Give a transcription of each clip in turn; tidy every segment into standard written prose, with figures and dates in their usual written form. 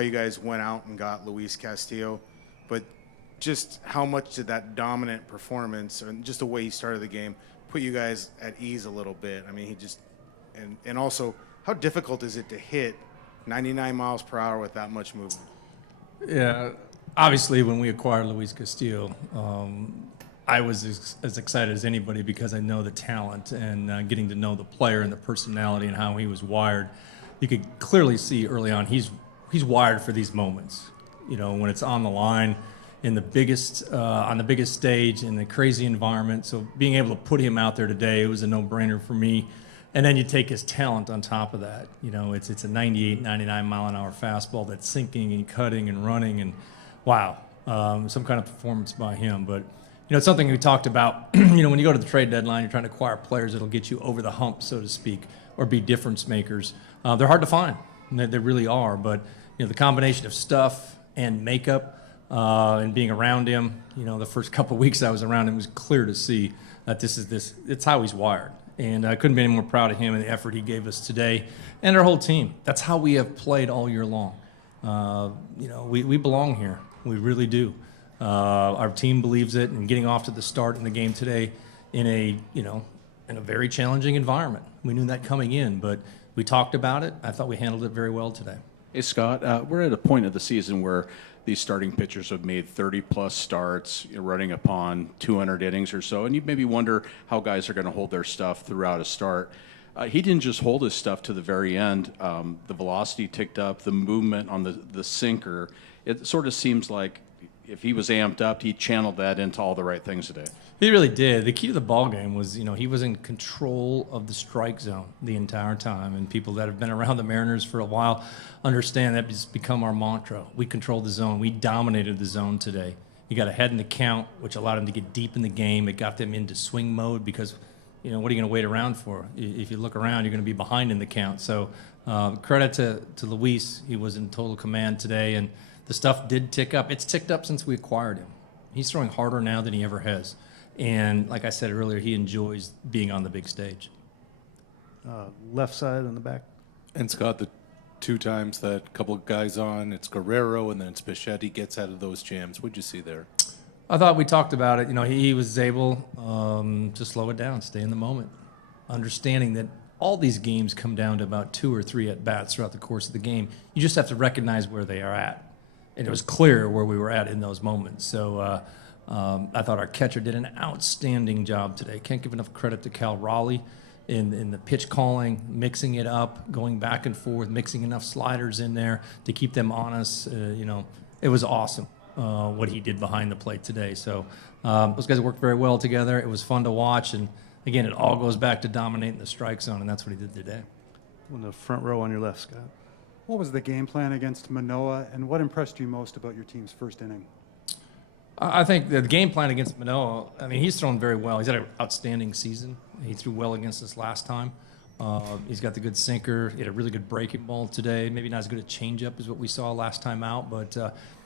how you guys went out and got Luis Castillo, but just how much did that dominant performance and just the way he started the game put you guys at ease a little bit? I mean, he just and also how difficult is it to hit 99 miles per hour with that much movement? Yeah, obviously when we acquired Luis Castillo, I was as excited as anybody because I know the talent and getting to know the player and the personality and how he was wired. You could clearly see early on he's wired for these moments. You know, when it's on the line, in the biggest on the biggest stage in the crazy environment. So being able to put him out there today, it was a no-brainer for me. And then you take his talent on top of that. You know, it's a 98, 99 mile an hour fastball that's sinking and cutting and running, and wow, some kind of performance by him. But you know, it's something we talked about. You know, when you go to the trade deadline, you're trying to acquire players that'll get you over the hump, so to speak, or be difference makers. They're hard to find. They really are. But you know, the combination of stuff and makeup and being around him, you know, the first couple of weeks I was around him, it was clear to see that it's how he's wired. And I couldn't be any more proud of him and the effort he gave us today and our whole team. That's how we have played all year long. You know, we belong here. We really do. Our team believes it, and getting off to the start in the game today in a very challenging environment. We knew that coming in, but we talked about it. I thought we handled it very well today. Hey, Scott, we're at a point of the season where these starting pitchers have made 30-plus starts, running upon 200 innings or so, and you maybe wonder how guys are going to hold their stuff throughout a start. He didn't just hold his stuff to the very end. The velocity ticked up, the movement on the sinker. It sort of seems like if he was amped up, he channeled that into all the right things today. He really did. The key to the ball game was, you know, he was in control of the strike zone the entire time. And people that have been around the Mariners for a while understand that it's become our mantra. We controlled the zone. We dominated the zone today. He got ahead in the count, which allowed him to get deep in the game. It got them into swing mode because, you know, what are you going to wait around for? If you look around, you're going to be behind in the count. So credit to Luis. He was in total command today, and the stuff did tick up. It's ticked up since we acquired him. He's throwing harder now than he ever has. And like I said earlier, he enjoys being on the big stage. Left side in the back. And Scott, the two times that couple of guys on, it's Guerrero and then it's Bichetti gets out of those jams. What'd you see there? I thought we talked about it. You know, he was able to slow it down, stay in the moment, understanding that all these games come down to about 2 or 3 at-bats throughout the course of the game. You just have to recognize where they are at. And it was clear where we were at in those moments. So I thought our catcher did an outstanding job today. Can't give enough credit to Cal Raleigh in the pitch calling, mixing it up, going back and forth, mixing enough sliders in there to keep them on us. You know, it was awesome what he did behind the plate today. So those guys worked very well together. It was fun to watch. And, again, it all goes back to dominating the strike zone, and that's what he did today. In the front row on your left, Scott. What was the game plan against Manoah, and what impressed you most about your team's first inning? I think the game plan against Manoah, I mean, he's thrown very well. He's had an outstanding season. He threw well against us last time. He's got the good sinker. He had a really good breaking ball today. Maybe not as good a changeup as what we saw last time out, but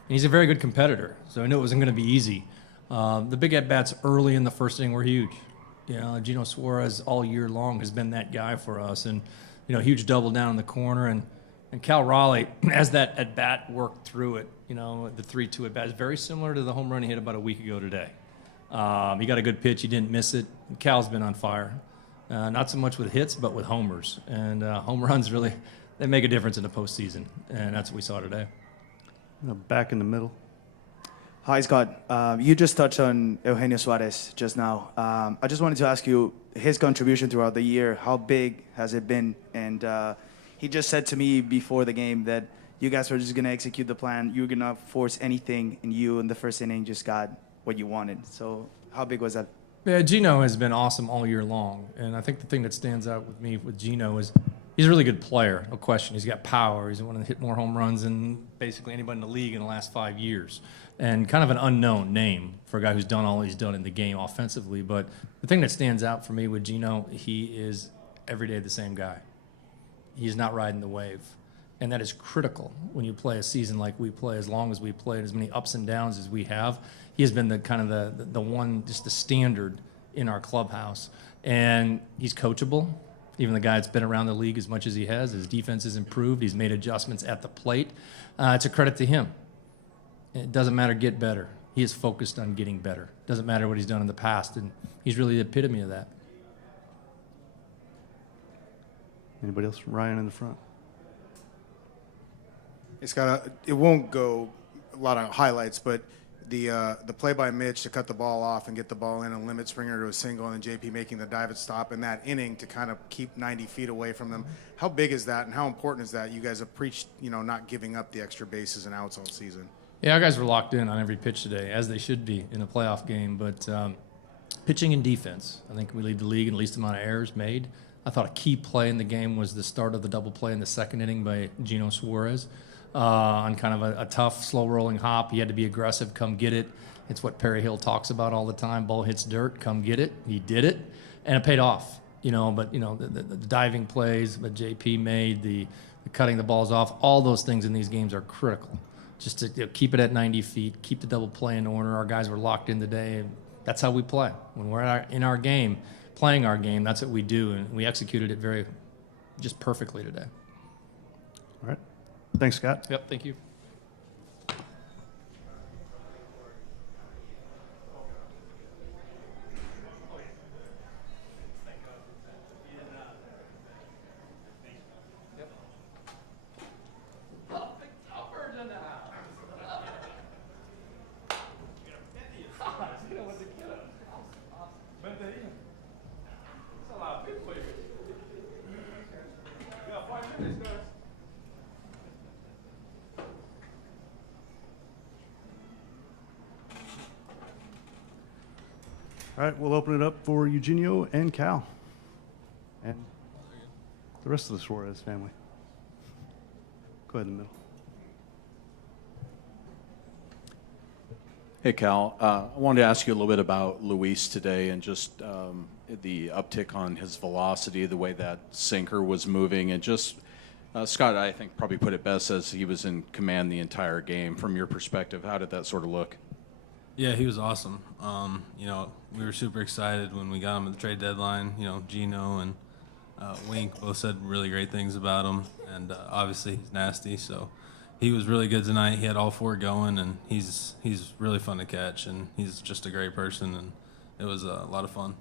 he's a very good competitor. So I knew it wasn't going to be easy. The big at-bats early in the first inning were huge. You know, Eugenio Suarez all year long has been that guy for us. And, you know, huge double down in the corner. And Cal Raleigh, as that at-bat worked through it, you know, the 3-2 at-bat is very similar to the home run he hit about a week ago today. He got a good pitch. He didn't miss it. Cal's been on fire. Not so much with hits, but with homers. And home runs really, they make a difference in the postseason. And that's what we saw today. Back in the middle. Hi, Scott. You just touched on Eugenio Suarez just now. I just wanted to ask you his contribution throughout the year. How big has it been? And he just said to me before the game that you guys were just going to execute the plan. You were going to force anything, and you in the first inning just got what you wanted. So how big was that? Yeah, Gino has been awesome all year long. And I think the thing that stands out with me with Gino is he's a really good player, no question. He's got power. He's one of the hit more home runs than basically anybody in the league in the last 5 years. And kind of an unknown name for a guy who's done all he's done in the game offensively. But the thing that stands out for me with Gino, he is every day the same guy. He's not riding the wave. And that is critical when you play a season like we play, as long as we play, as many ups and downs as we have. He has been the kind of the one, just the standard in our clubhouse. And he's coachable. Even the guy that's been around the league as much as he has, his defense has improved. He's made adjustments at the plate. It's a credit to him. It doesn't matter, get better. He is focused on getting better. Doesn't matter what he's done in the past, and he's really the epitome of that. Anybody else? Ryan in the front. It won't go a lot of highlights, but the play by Mitch to cut the ball off and get the ball in and limit Springer to a single, and then JP making the dive and stop in that inning to kind of keep 90 feet away from them. How big is that, and how important is that? You guys have preached, not giving up the extra bases and outs all season. Yeah, our guys were locked in on every pitch today, as they should be in a playoff game. But pitching and defense, I think we lead the league in the least amount of errors made. I thought a key play in the game was the start of the double play in the second inning by Eugenio Suarez on kind of a tough, slow-rolling hop. He had to be aggressive, come get it. It's what Perry Hill talks about all the time. Ball hits dirt, come get it. He did it, and it paid off. But the diving plays that JP made, the cutting the balls off, all those things in these games are critical. Just to keep it at 90 feet, keep the double play in order. Our guys were locked in today, and that's how we play. When we're in our game, playing our game, that's what we do, and we executed it just perfectly today. All right. Thanks, Scott. Yep, thank you. All right, we'll open it up for Eugenio and Cal. And the rest of the Suarez family. Go ahead in the middle. Hey, Cal. I wanted to ask you a little bit about Luis today and just the uptick on his velocity, the way that sinker was moving, and just Scott, I think, probably put it best as he was in command the entire game. From your perspective, how did that sort of look? Yeah, he was awesome. We were super excited when we got him at the trade deadline. Gino and Wink both said really great things about him, and obviously he's nasty. So he was really good tonight. He had all four going, and he's really fun to catch, and he's just a great person, and it was a lot of fun.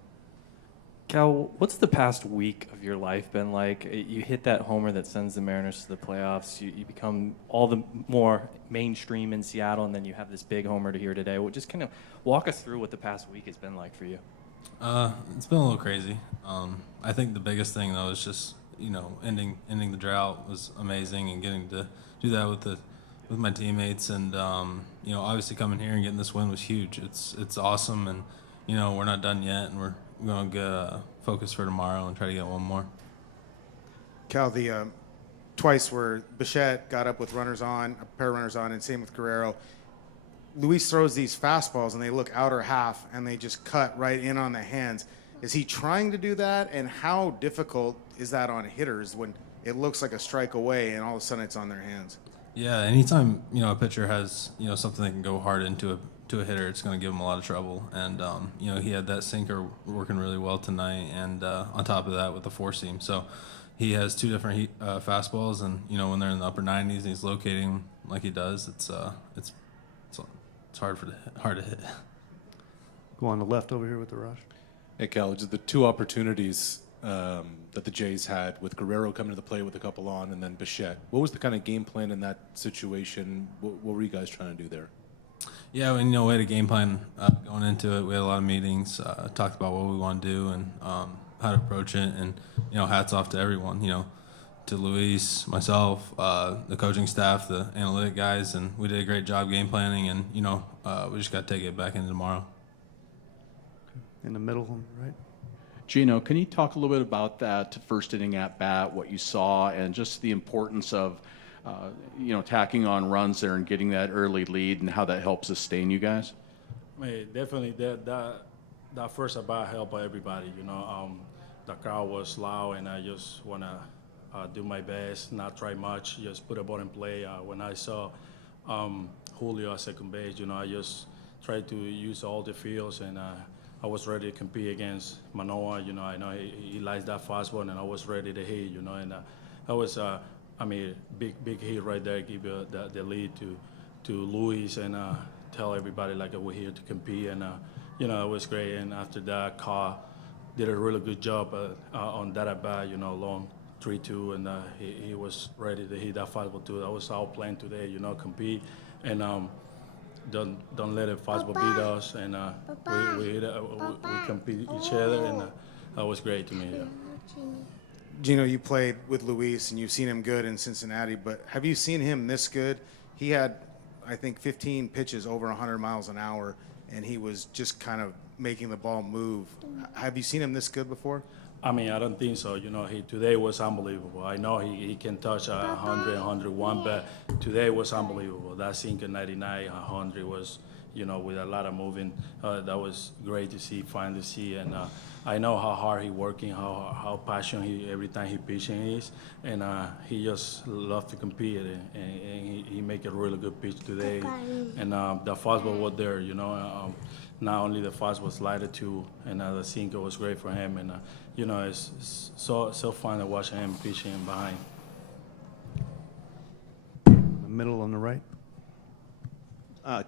Cal, what's the past week of your life been like? You hit that homer that sends the Mariners to the playoffs. You become all the more mainstream in Seattle, and then you have this big homer to hear today. Well, just kind of walk us through what the past week has been like for you. It's been a little crazy. I think the biggest thing, though, is just, ending the drought was amazing, and getting to do that with my teammates. And, obviously coming here and getting this win was huge. It's awesome, and, we're not done yet, and we're going to get focused for tomorrow and try to get one more. Cal, the twice where Bichette got up with runners on, a pair of runners on, and same with Guerrero. Luis throws these fastballs, and they look outer half, and they just cut right in on the hands. Is he trying to do that, and how difficult is that on hitters when it looks like a strike away, and all of a sudden it's on their hands? Yeah, anytime, a pitcher has, something that can go hard into a hitter, it's going to give him a lot of trouble. And, he had that sinker working really well tonight, and on top of that with the four seam. So he has two different fastballs, and, when they're in the upper 90s and he's locating them like he does, it's hard to hit. Go on the left over here with the Raj. Hey, Cal, the two opportunities that the Jays had with Guerrero coming to the plate with a couple on and then Bichette. What was the kind of game plan in that situation? What were you guys trying to do there? Yeah, we had a game plan going into it. We had a lot of meetings, talked about what we want to do and how to approach it. And, hats off to everyone, to Luis, myself, the coaching staff, the analytic guys, and we did a great job game planning. And, we just got to take it back into tomorrow. In the middle, right? Gino, can you talk a little bit about that first inning at bat, what you saw, and just the importance of tacking on runs there and getting that early lead, and how that helps sustain you guys? Definitely that first at bat helped everybody. The crowd was loud, and I just want to do my best, not try much, just put a ball in play. When I saw Julio at second base, I just tried to use all the fields, and I was ready to compete against Manoah. You know, I know he likes that fastball, and I was ready to hit. You know, and that was, big hit right there. Give the lead to Luis and tell everybody like we're here to compete, and you know, it was great. And after that, Carl did a really good job on that at bat. You know, long 3-2, and he was ready to hit that fastball too. That was our plan today. You know, compete and. Don't let a fastball beat us, and we compete each other, and that was great to me. Yeah. Gino, you played with Luis, and you've seen him good in Cincinnati, but have you seen him this good? He had, I think, 15 pitches over 100 miles an hour, and he was just kind of making the ball move. Have you seen him this good before? I mean, I don't think so. You know, today was unbelievable. I know he can touch 100, 101, but today was unbelievable. That sinker 99, 100 was, you know, with a lot of moving. That was great to finally see. And I know how hard he working, how passionate every time he pitching is. And he just loves to compete, and he make a really good pitch today. And the fastball was there, you know. Not only the fastball slider too, and the sinker was great for him. And you know, it's so fun to watch him pitching behind. The middle on the right.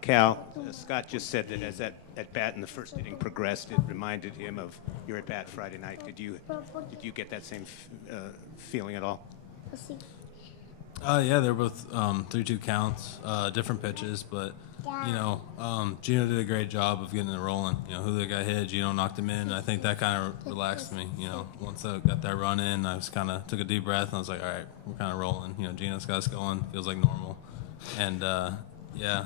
Cal, Scott just said that as that at bat in the first inning progressed, it reminded him of your at bat Friday night. Did you get that same feeling at all? Yeah, they're both 3-2 counts, different pitches, but you know, Gino did a great job of getting it rolling. You know, Julio got hit, Gino knocked him in, and I think that kind of relaxed me. You know, once I got that run in, I was kind of took a deep breath, and I was like, all right, we're kind of rolling. You know, Gino's got us going, feels like normal, and yeah,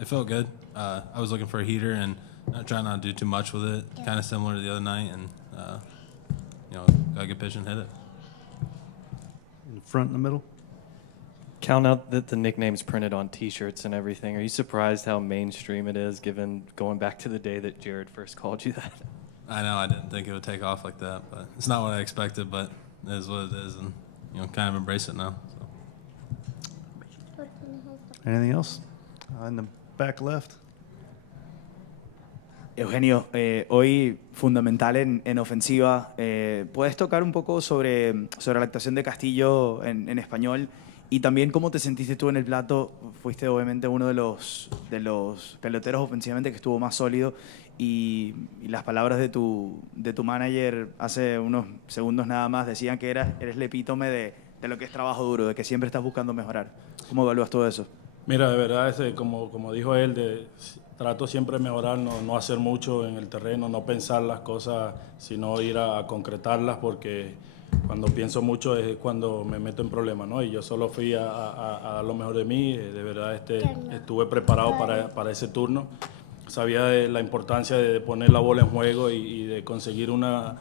it felt good. I was looking for a heater and trying not to do too much with it, kind of similar to the other night, and you know, got a good pitch and hit it. In the front, in the middle. Cal, now that the nickname's printed on T-shirts and everything, are you surprised how mainstream it is, given going back to the day that Jared first called you that? I know, I didn't think it would take off like that, but it's not what I expected, but it is what it is, and you know, kind of embrace it now. So. Anything else? In the back left. Eugenio, hoy fundamental en ofensiva. ¿Puedes tocar un poco sobre la actuación de Castillo en español? Y también cómo te sentiste tú en el plato. Fuiste obviamente uno de los peloteros ofensivamente que estuvo más sólido. Y las palabras de tu manager hace unos segundos nada más decían que eres el epítome de lo que es trabajo duro, de que siempre estás buscando mejorar. ¿Cómo evalúas todo eso? Mira, de verdad, como dijo él, trato siempre de mejorar, no hacer mucho en el terreno, no pensar las cosas, sino ir a concretarlas, porque cuando pienso mucho es cuando me meto en problemas, ¿no? Y yo solo fui a dar lo mejor de mí, de verdad estuve preparado para ese turno. Sabía de la importancia de poner la bola en juego y de conseguir una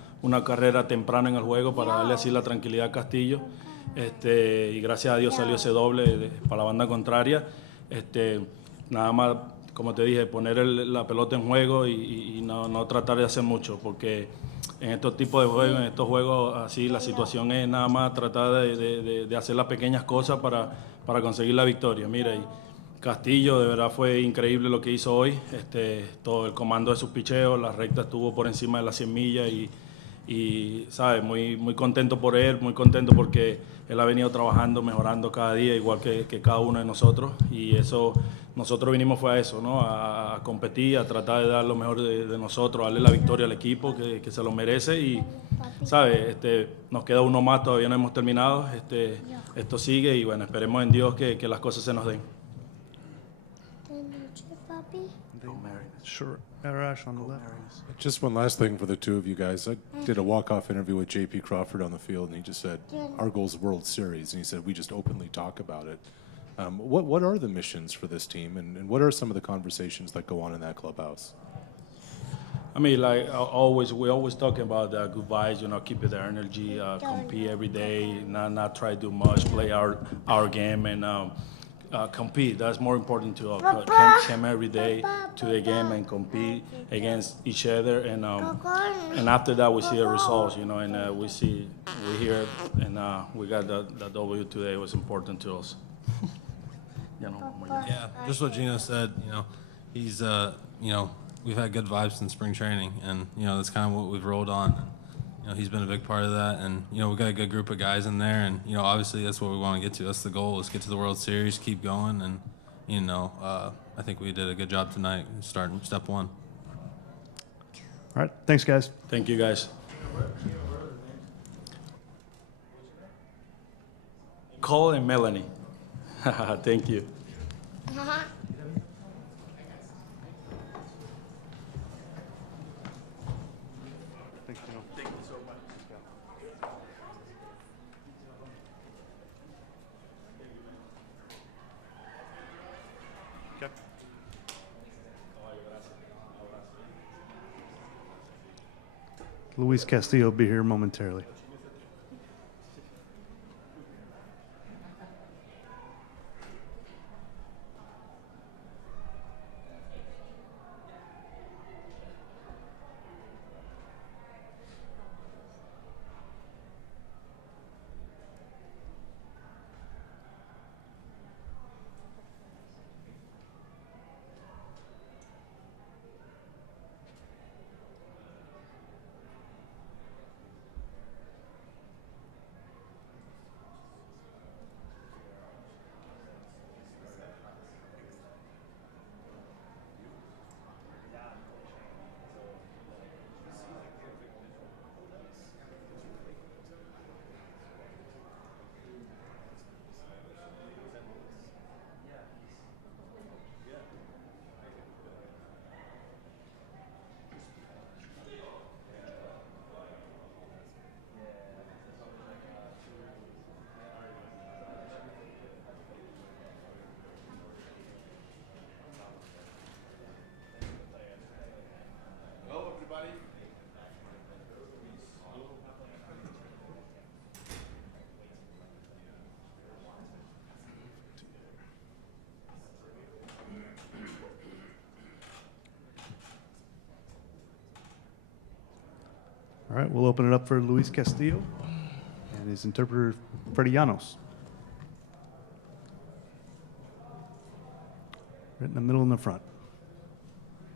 carrera temprana en el juego para darle así la tranquilidad a Castillo. Y gracias a Dios salió ese doble para la banda contraria. Nada más, como te dije, poner la pelota en juego y no tratar de hacer mucho, porque en estos tipos de juegos, en estos juegos así, la situación es nada más tratar de hacer las pequeñas cosas para conseguir la victoria. Mira, y Castillo, de verdad fue increíble lo que hizo hoy. Todo el comando de sus picheos, la recta estuvo por encima de las 100 millas y ¿sabes? Muy contento por él, muy contento porque él ha venido trabajando, mejorando cada día, igual que cada uno de nosotros. Y eso, nosotros vinimos fue a eso, ¿no? A competir, a tratar de dar lo mejor de nosotros, darle la victoria al equipo que se lo merece. Y, ¿sabes? Nos queda uno más, todavía no hemos terminado. Esto sigue y, bueno, esperemos en Dios que las cosas se nos den. Sure. Arash on the left. Just one last thing for the two of you guys. I did a walk-off interview with J.P. Crawford on the field, and he just said, our goal is World Series. And he said, we just openly talk about it. What are the missions for this team, and what are some of the conversations that go on in that clubhouse? I mean, like we always talk about the good vibes, you know, keep the energy, compete every day, not try to do much, play our game, and compete. That's more important to us. Come every day to the game and compete against each other, and after that we see the results, you know, and we hear, and we got the W today. It was important to us. Yeah, just what Gino said. You know, he's you know, we've had good vibes in spring training, and that's kind of what we've rolled on. And, he's been a big part of that, and we've got a good group of guys in there, and obviously that's what we want to get to. That's the goal: is get to the World Series, keep going, and I think we did a good job tonight, starting step one. All right, thanks, guys. Thank you, guys. Cole and Melanie. Thank you. Thank you so much. Okay. Luis Castillo will be here momentarily. All right, we'll open it up for Luis Castillo and his interpreter, Freddie Llanos. Right in the middle and the front.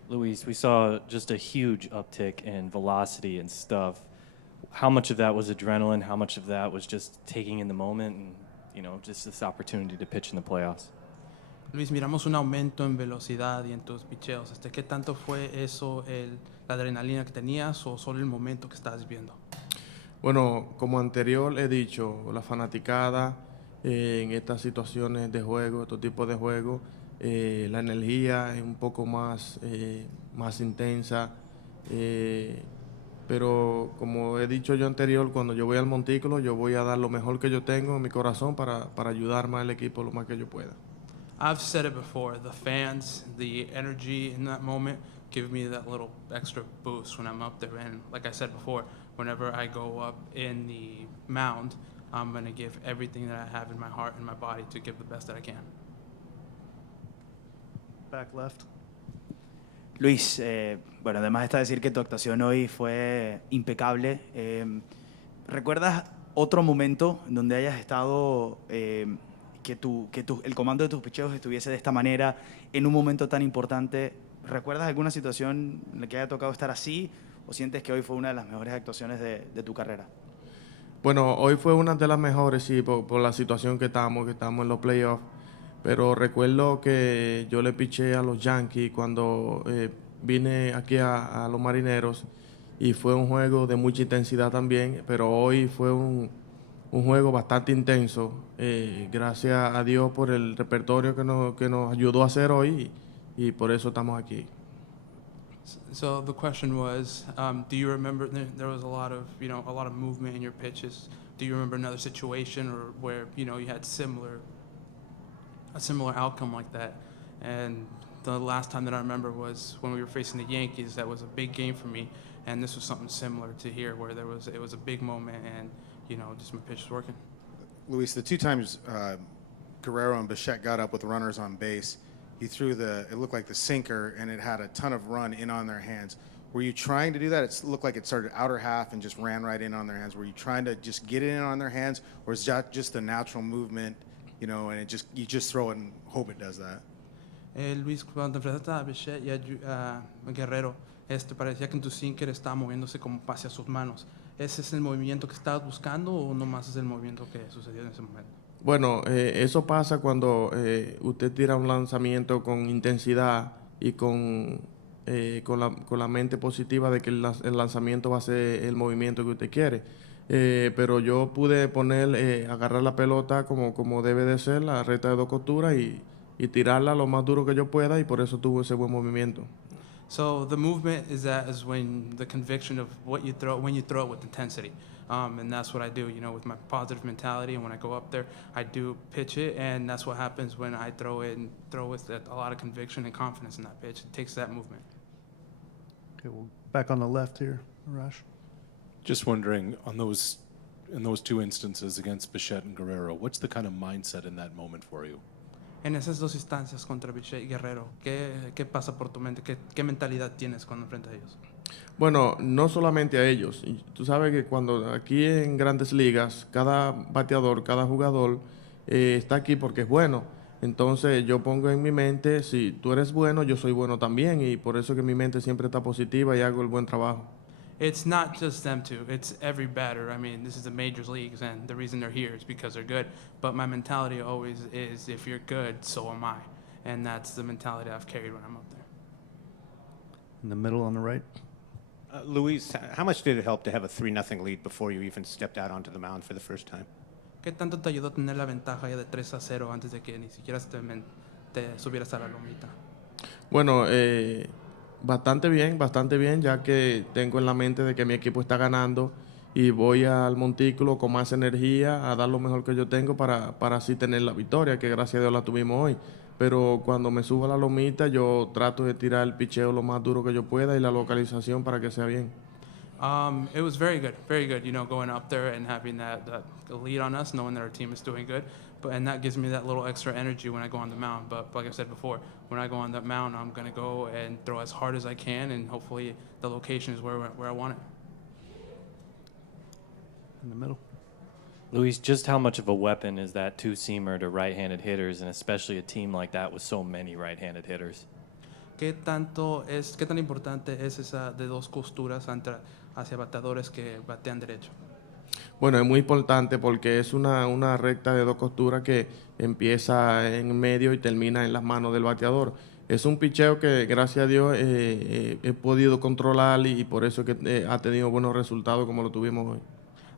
Luis, we saw just a huge uptick in velocity and stuff. How much of that was adrenaline? How much of that was just taking in the moment and, just this opportunity to pitch in the playoffs? Luis, miramos un aumento en velocidad y en tus picheos. ¿Qué tanto fue eso, la adrenalina que tenías o solo el momento que estabas viendo? Bueno, como anterior he dicho, la fanaticada en estas situaciones de juego, estos tipos de juegos, la energía es un poco más intensa, pero como he dicho yo anterior, cuando yo voy al montículo, yo voy a dar lo mejor que yo tengo en mi corazón para ayudar más al equipo lo más que yo pueda. I've said it before, the fans, the energy in that moment give me that little extra boost when I'm up there. And like I said before, whenever I go up in the mound, I'm going to give everything that I have in my heart and my body to give the best that I can. Back left. Luis, bueno, además está decir que tu actuación hoy fue impecable. ¿Recuerdas otro momento donde hayas estado, que el comando de tus picheos estuviese de esta manera en un momento tan importante? ¿Recuerdas alguna situación en la que haya tocado estar así o sientes que hoy fue una de las mejores actuaciones de tu carrera? Bueno, hoy fue una de las mejores, sí, por la situación que estamos en los playoffs. Pero recuerdo que yo le piché a los Yankees cuando vine aquí a los Marineros y fue un juego de mucha intensidad también, pero hoy fue un juego bastante intenso. Gracias a Dios por el repertorio que nos ayudó a hacer hoy y por eso estamos aquí. So the question was, do you remember there was a lot of movement in your pitches? Do you remember another situation or where you had a similar outcome like that? And the last time that I remember was when we were facing the Yankees. That was a big game for me, and this was something similar to here, where it was a big moment, and just my pitch was working. Luis, the two times Guerrero and Bichette got up with runners on base, he threw it looked like the sinker, and it had a ton of run in on their hands. Were you trying to do that? It looked like it started outer half and just ran right in on their hands. Were you trying to just get it in on their hands, or is that just the natural movement, and you just throw it and hope it does that? Luis, cuando te enfrentaste a Bichette y a Guerrero, parecía que en tu sinker estaba moviéndose como hacia sus manos. ¿Ese es el movimiento que estabas buscando o nomás es el movimiento que sucedió en ese momento? Bueno, eso pasa cuando usted tira un lanzamiento con intensidad y con la mente positiva de que el lanzamiento va a ser el movimiento que usted quiere. Pero yo pude agarrar la pelota como debe de ser, la recta de 2 costuras y tirarla lo más duro que yo pueda y por eso tuvo ese buen movimiento. So the movement is when the conviction of what you throw, when you throw it with intensity. And that's what I do, with my positive mentality. And when I go up there, I do pitch it. And that's what happens when I throw it and throw with a lot of conviction and confidence in that pitch. It takes that movement. Okay, well, back on the left here, Arash. Just wondering, in those 2 instances against Bichette and Guerrero, what's the kind of mindset in that moment for you? En esas 2 instancias contra Bichette y Guerrero, ¿qué pasa por tu mente? ¿Qué mentalidad tienes cuando enfrentas a ellos? Bueno, no solamente a ellos. Y tú sabes que cuando aquí en Grandes Ligas, cada bateador, cada jugador está aquí porque es bueno. Entonces yo pongo en mi mente, si tú eres bueno, yo soy bueno también. Y por eso que mi mente siempre está positiva y hago el buen trabajo. It's not just them two. It's every batter. I mean, this is the majors leagues, and the reason they're here is because they're good. But my mentality always is, if you're good, so am I. And that's the mentality I've carried when I'm up there. In the middle on the right. Luis, how much did it help to have a 3-0 lead before you even stepped out onto the mound for the first time? ¿Qué tanto te ayudó a tener la ventaja ya de 3-0 antes de que ni siquiera te subieras a la lomita? Bueno, bastante bien, ya que tengo en la mente de que mi equipo está ganando y voy al montículo con más energía a dar lo mejor que yo tengo para así tener la victoria, que gracias a Dios la tuvimos hoy. Pero cuando me subo a la lomita, yo trato de tirar el picheo lo más duro que yo pueda y la localización para que sea bien. It was very good, going up there and having that lead on us, knowing that our team is doing good. And that gives me that little extra energy when I go on the mound. But like I said before, when I go on that mound, I'm going to go and throw as hard as I can, and hopefully the location is where I want it. In the middle. Luis, just how much of a weapon is that 2-seamer to right-handed hitters, and especially a team like that with so many right-handed hitters? ¿Qué tan importante es esa de 2 costuras hacia bateadores que batean derecho? Bueno, es muy importante porque es una recta de 2 costuras que empieza en medio y termina en las manos del bateador. Es un picheo que, gracias a Dios, he podido controlar y por eso que ha tenido buenos resultados como lo tuvimos hoy.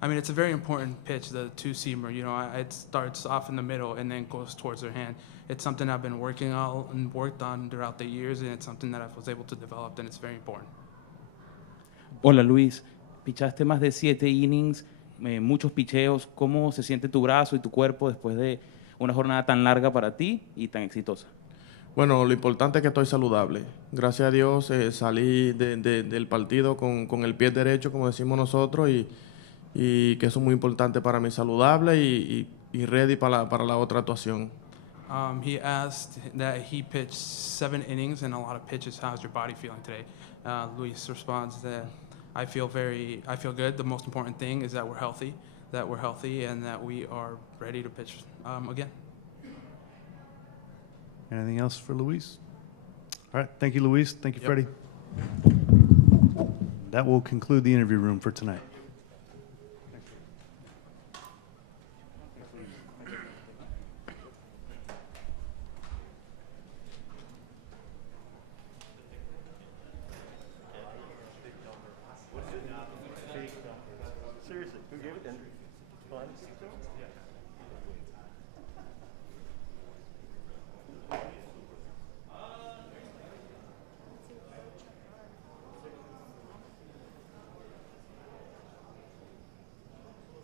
I mean, it's a very important pitch, the 2-seamer. It starts off in the middle and then goes towards their hand. It's something I've been worked on throughout the years, and it's something that I was able to develop, and it's very important. Hola Luis, pichaste más de 7 innings, muchos picheos. ¿Cómo se siente tu brazo y tu cuerpo después de una jornada tan larga para ti y tan exitosa? Bueno, lo importante es que estoy saludable. Gracias a Dios salí del partido con el pie derecho, como decimos nosotros, y que eso es muy importante para mí, saludable y ready para la otra actuación. He asked that he pitched 7 innings and a lot of pitches. How's your body feeling today? Luis responds that I feel good. The most important thing is that we're healthy, and that we are ready to pitch again. Anything else for Luis? All right, thank you, Luis. Thank you, Freddie. That will conclude the interview room for tonight.